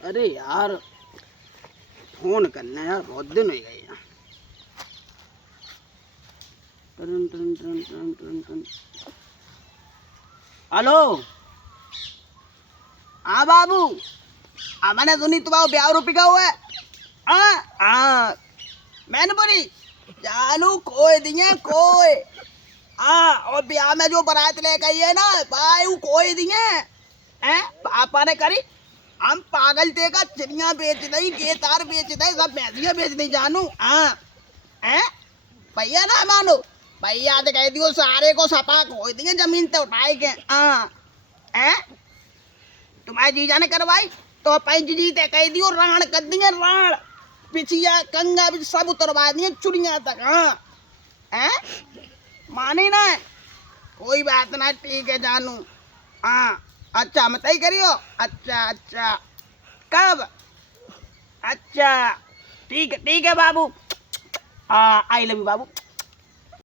अरे यार फोन करना यार, बहुत दिन हो गए यार। टन टन टन टन टन टन। हेलो। हाँ बाबू, मैंने सुनी तुम्हारा ब्याह रुपये का हुआ है। हाँ हाँ, मैंने बोली जानू कोई दिए कोई। हाँ, और ब्याह में जो बारात लेके आई है ना भाई, वो कोई दिए हैं। पापा ने करी, हम पागल थे का चिड़िया बेच दी, गेतार बेच दे, सब भैंसियाँ बेच दी जानू। हाँ हैं, भैया ना मानो, भैया तो कह दियो सारे को सपा खोई दिए जमीन से उठाए के। हाँ हैं, तुम्हारे जीजा ने करवाई तो पैंच जी ते कह दियो राण कर दिए, राण पिछिया कंगा भी सब उतरवा दिए चुड़िया तक। हाँ हैं, मानी ना, कोई बात ना, ठीक है जानू। हाँ अच्छा, मत ही करियो। अच्छा अच्छा, कब? अच्छा ठीक है बाबू। हाँ आई लव यू बाबू।